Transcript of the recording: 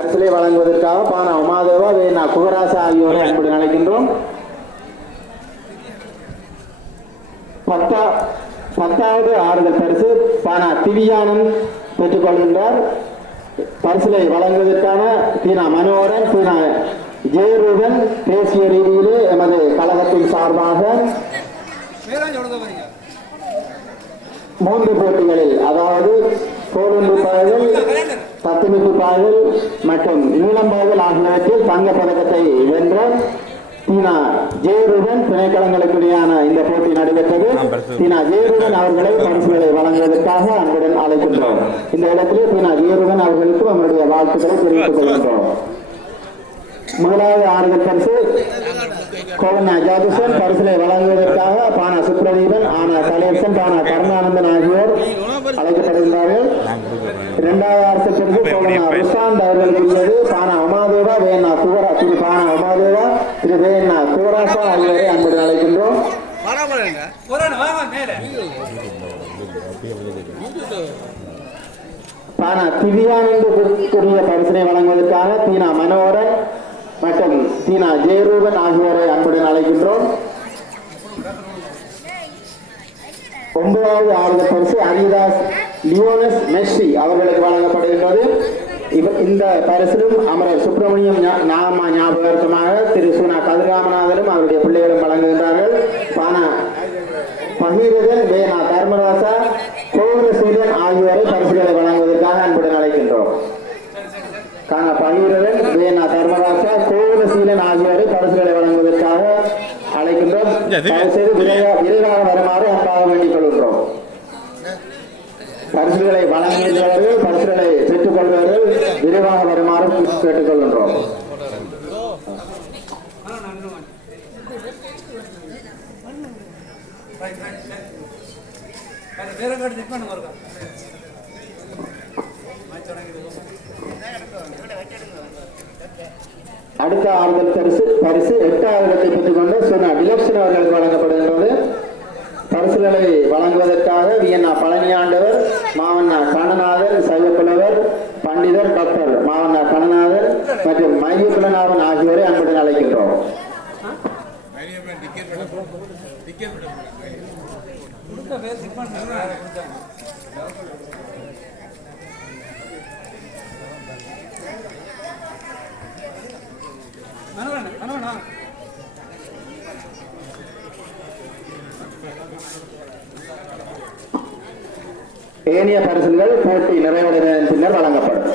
பரிசிலை வழங்குவதற்காக பானா உமாதேவா வேணா குகராசா ஆகியோரை அன்புடன் அழைக்கின்றோம். 10வது ஆறுதல் பரிசு பானா திவ்யானந்த் பெற்றுக் கொள்கின்றார். பரிசிலை வழங்குவதற்கான தீனா மனோகரன், தீனா ஜெயரூபன் தேசிய ரீதியிலே எமது கழகத்தின் சார்பாக 3 போட்டிகளில், அதாவது கோலுண்டு பாய்கள், 10 மீட்டர் பாய்கள் மற்றும் நீளம்பாய்கள் ஆகியவற்றில் தங்கப் பதக்கத்தை வென்ற தீனா ஜெயரூபன் திணைக்களங்களுக்கிடையான இந்த போட்டி நடைபெற்றது. தீனா ஜெயரூபன் அவர்களை பரிசுகளை வழங்குவதற்காக அன்புடன் அழைக்கின்றோம். இந்த இடத்திலே தீனா ஜெயரூபன் அவர்களுக்கு நம்முடைய வாழ்த்துக்களை தெரிவித்துக் கொள்கின்றோம். முதலாவது ஆறுதல் பரிசு கோவண்ணா ஜாதுசன் பரிசிலை வழங்குவதற்காக பானா சுப்ரதீபன், ஆனா கலேசன், பானா கருணானந்தன் ஆகியோர் அழைக்கப்படுகின்றார்கள். 2வது ஆறுதல் பரிசு கோவண்ணா ருஷாந்த் அவர்களுக்குரியது. பானா உமாதேவா வேணா குவரா திரு பானா உமாதேவா திரு வேணா குவராசா ஆகியோரை அன்புடன் அழைக்கின்றோம். பானா திவ்யானந்துக்குரிய பரிசினை வழங்குவதற்காக தீனா மனோகரன் மற்றும் தீனா ஜெயரூபன் ஆகியோரை அன்புடன் அழைக்கின்றோம். 9வது ஆறுதல் பரிசு அனிதாஸ் லியோனஸ் மெஸ்ஸி அவர்களுக்கு வழங்கப்படுகின்றது. இந்த பரிசிலும் அமரர் சுப்பிரமணியம் நாம ஞாபகார்த்தமாக திரு சுனா கதிராமநாதனும் அவருடைய பிள்ளைகளும் வழங்குகின்றார்கள். பானா பகீரதன், வேணா தர்மராசா, கோவரசீலன் ஆகியோரை பரிசுகளை வழங்குவதற்காக அன்புடன் அழைக்கின்றோம். பகீரதன், வேணா தர்மராசா, கோவரசீலன் ஆகியோரை பரிசுகளை வழங்குவதற்காக அழைக்கின்றோம். விரைவாக வருமாறு அன்பாக வேண்டிக் கொள்கின்றோம். பரிசுகளை வழங்குகின்றவர்கள், பரிசுகளை பெற்றுக் கொள்பவர்கள் விரைவாக வருமாறு கேட்டுக் கொள்கின்றோம். அடுத்த ஆறுதல் பரிசு 8வது இடத்தை பெற்றுக் கொண்டு சுனா டிலக்ஷன் அவர்களுக்கு வழங்கப்படுகின்றது. பரிசுகளை வழங்குவதற்காக வியன்னா பழனியாண்டவர், மாவண்ணா கணநாதன், சைவப்புலவர் பண்டிதர் டாக்டர் மாவண்ணா கணநாதன் மற்றும் மையப்புலநாதன் ஆகியோரை அன்புடன் அழைக்கின்றோம். ஏனைய பரிசுகள் போட்டி நிறைவடைந்த பின்னர் வழங்கப்படும்.